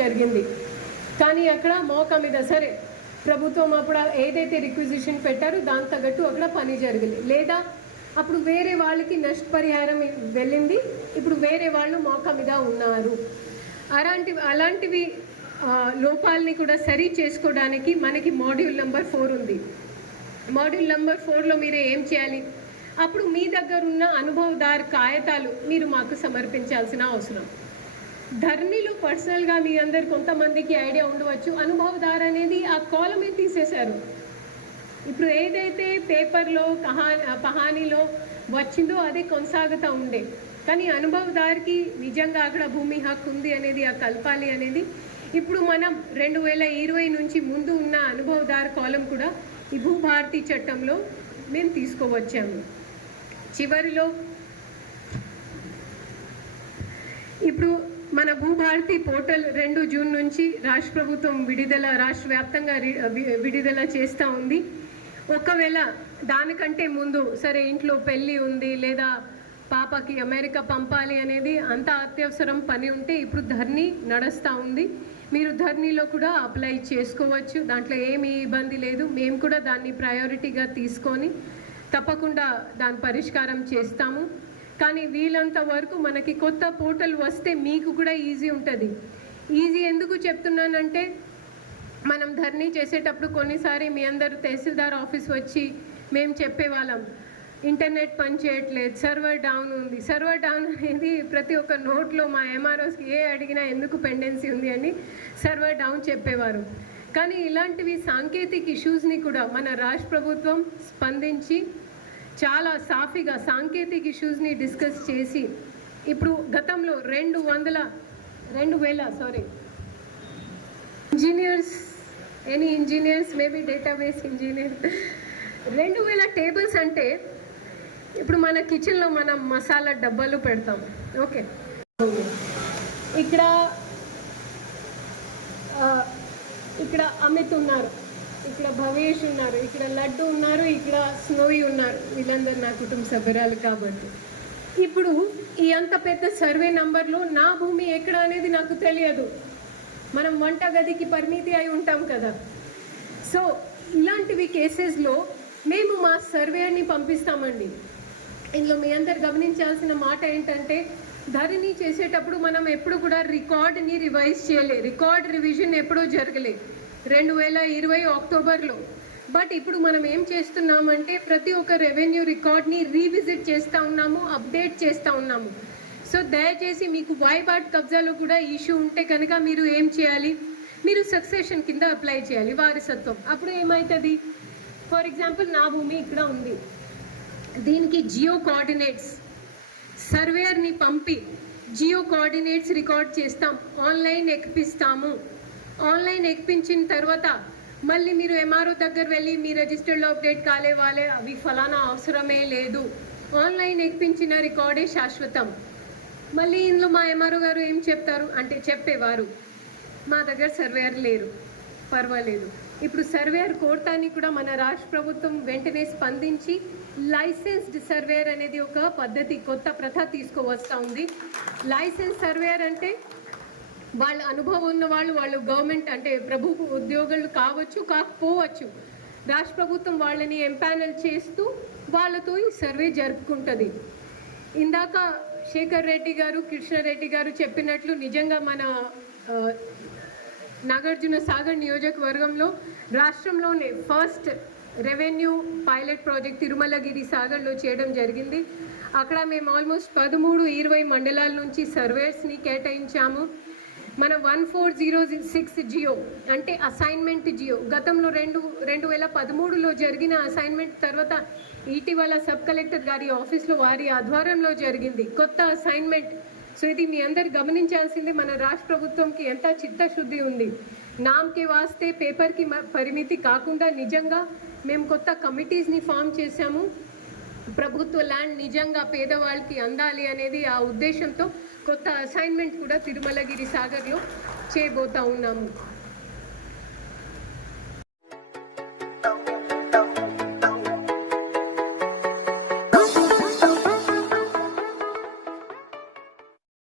జరిగింది. కానీ అక్కడ మోకా మీద సరే ప్రభుత్వం అప్పుడు ఏదైతే రిక్విజిషన్ పెట్టారో దాని తగ్గట్టు అక్కడ పని జరిగింది. లేదా అప్పుడు వేరే వాళ్ళకి నష్టపరిహారం వెళ్ళింది ఇప్పుడు వేరే వాళ్ళు మోకా మీద ఉన్నారు. అలాంటి అలాంటివి లోపాలని కూడా సరి చేసుకోవడానికి మనకి మాడ్యూల్ నెంబర్ ఫోర్ ఉంది. మాడ్యూల్ నెంబర్ ఫోర్లో మీరు ఏం చేయాలి? అప్పుడు మీ దగ్గర ఉన్న అనుభవదారు కాగితాలు మీరు మాకు సమర్పించాల్సిన అవసరం. ధరణిలో పర్సనల్గా మీ అందరు కొంతమందికి ఐడియా ఉండవచ్చు. అనుభవదార్ అనేది ఆ కాలమే తీసేశారు. ఇప్పుడు ఏదైతే పేపర్లో కహా పహానీలో వచ్చిందో అదే కొనసాగుతూ ఉండే. కానీ అనుభవదారికి నిజంగా అక్కడ భూమి హక్కు ఉంది అనేది ఆ కలపాలి అనేది ఇప్పుడు మనం రెండు వేల ఇరవై నుంచి ముందు ఉన్న అనుభవదారు కాలం కూడా ఈ భూభారతి చట్టంలో మేము తీసుకోవచ్చాము. చివరిలో ఇప్పుడు మన భూభారతి పోర్టల్ రెండు జూన్ నుంచి రాష్ట్ర ప్రభుత్వం విడుదల రాష్ట్ర వ్యాప్తంగా విడుదల చేస్తూ ఉంది. ఒకవేళ దానికంటే ముందు సరే ఇంట్లో పెళ్ళి ఉంది లేదా పాపకి అమెరికా పంపాలి అనేది అంత అత్యవసరం పని ఉంటే ఇప్పుడు ధర్నీ నడుస్తూ ఉంది. మీరు ధర్నీలో కూడా అప్లై చేసుకోవచ్చు. దాంట్లో ఏమీ ఇబ్బంది లేదు. మేము కూడా దాన్ని ప్రయారిటీగా తీసుకొని తప్పకుండా దాని పరిష్కారం చేస్తాము. కానీ వీలంత వరకు మనకి కొత్త పోర్టల్ వస్తే మీకు కూడా ఈజీ ఉంటుంది. ఈజీ ఎందుకు చెప్తున్నానంటే మనం ధర్నీ చేసేటప్పుడు కొన్నిసారి మీ అందరు తహసీల్దార్ ఆఫీస్ వచ్చి మేము చెప్పేవాళ్ళం ఇంటర్నెట్ పనిచేయట్లేదు సర్వర్ డౌన్ ఉంది. సర్వర్ డౌన్ అనేది ప్రతి ఒక్క నోట్లో మా ఎంఆర్ఓస్కి ఏ అడిగినా ఎందుకు పెండెన్సీ ఉంది అని సర్వర్ డౌన్ చెప్పేవారు. కానీ ఇలాంటివి సాంకేతిక ఇష్యూస్ని కూడా మన రాష్ట్ర ప్రభుత్వం స్పందించి చాలా సాఫీగా సాంకేతిక ఇష్యూస్ని డిస్కస్ చేసి ఇప్పుడు గతంలో రెండు వందల రెండు వేల sorry engineers any engineers maybe database engineer రెండు వేల టేబుల్స్ అంటే ఇప్పుడు మన కిచెన్లో మనం మసాలా డబ్బాలు పెడతాం. ఓకే ఇక్కడ uh, ఇక్కడ అమిత్ ఉన్నారు. ఇక్కడ భవేష్ ఉన్నారు ఇక్కడ లడ్డు ఉన్నారు ఇక్కడ స్నోయి ఉన్నారు వీళ్ళందరూ నా కుటుంబ సభ్యురాలు కాబట్టి. ఇప్పుడు ఈ అంత పెద్ద సర్వే నంబర్లు నా భూమి ఎక్కడ అనేది నాకు తెలియదు. మనం వంట గదికి పరిమితి అయి ఉంటాం కదా. సో ఇలాంటివి కేసెస్లో మేము మా సర్వేని పంపిస్తామండి. ఇందులో మీ అందరు గమనించాల్సిన మాట ఏంటంటే ధరణి చేసేటప్పుడు మనం ఎప్పుడు కూడా రికార్డ్ని రివైజ్ చేయలే రికార్డ్ రివిజన్ ఎప్పుడూ జరగలేదు రెండు వేల ఇరవై అక్టోబర్లో. బట్ ఇప్పుడు మనం ఏం చేస్తున్నామంటే ప్రతి ఒక్క రెవెన్యూ రికార్డ్ని రీవిజిట్ చేస్తూ ఉన్నాము అప్డేట్ చేస్తూ ఉన్నాము. సో దయచేసి మీకు వైబాట్ కబ్జాలో కూడా ఇష్యూ ఉంటే కనుక మీరు ఏం చేయాలి? మీరు సక్సెషన్ కింద అప్లై చేయాలి వారసత్వం. అప్పుడు ఏమవుతుంది ఫర్ ఎగ్జాంపుల్ నా భూమి ఇక్కడ ఉంది. దీనికి జియో కోఆర్డినేట్స్. సర్వేయర్ని పంపి జియో కోఆర్డినేట్స్ రికార్డ్ చేస్తాం ఆన్లైన్ ఎక్కిపిస్తాము. ఆన్లైన్ ఎక్కిపించిన తర్వాత మళ్ళీ మీరు ఎంఆర్ఓ దగ్గర వెళ్ళి మీ రిజిస్టర్లో అప్డేట్ కాలే వాళ్ళే అవి ఫలానా అవసరమే లేదు. ఆన్లైన్ ఎక్కించిన రికార్డే శాశ్వతం. మళ్ళీ ఇందులో మా ఎంఆర్ఓ గారు ఏం చెప్తారు? అంటే చెప్పేవారు మా దగ్గర సర్వేయర్ లేరు పర్వాలేదు. ఇప్పుడు సర్వేయర్ కోరటానికి కూడా మన రాష్ట్ర ప్రభుత్వం వెంటనే స్పందించి లైసెన్స్డ్ సర్వేయర్ అనేది ఒక పద్ధతి కొత్త ప్రథ తీసుకువస్తూ ఉంది. లైసెన్స్ సర్వేయర్ అంటే వాళ్ళ అనుభవం ఉన్న వాళ్ళు వాళ్ళు గవర్నమెంట్ అంటే ప్రభు ఉద్యోగులు కావచ్చు కాకపోవచ్చు. రాష్ట్ర ప్రభుత్వం వాళ్ళని ఎంపానల్ చేస్తూ వాళ్ళతో ఈ సర్వే జరుపుకుంటుంది. ఇందాక శేఖర్ రెడ్డి గారు కృష్ణారెడ్డి గారు చెప్పినట్లు నిజంగా మన నాగార్జున సాగర్ నియోజకవర్గంలో రాష్ట్రంలోనే first revenue pilot project Tirumalagiri సాగర్లో చేయడం జరిగింది. అక్కడ మేము ఆల్మోస్ట్ పదమూడు ఇరవై మండలాల నుంచి సర్వేస్ని కేటాయించాము. మన one four zero six geo అంటే అసైన్మెంట్ జియో. గతంలో రెండు రెండు వేల పదమూడులో జరిగిన అసైన్మెంట్ తర్వాత ఇటీవల సబ్ కలెక్టర్ గారి ఆఫీస్లో వారి ఆధ్వర్యంలో జరిగింది. కొత్త అసైన్మెంట్ సో ఇది మీ అందరు గమనించాల్సింది మన రాష్ట్ర ప్రభుత్వంకి ఎంత చిత్తశుద్ధి ఉంది. నామ్కి వాస్తే పేపర్కి పరిమితి కాకుండా నిజంగా మేము కొత్త కమిటీస్ని ఫామ్ చేశాము. ప్రభుత్వ ల్యాండ్ నిజంగా పేదవాళ్ళకి అందాలి అనేది ఆ ఉద్దేశంతో కొత్త అసైన్మెంట్ కూడా తిరుమలగిరి సాగర్లో చేయబోతా ఉన్నాము.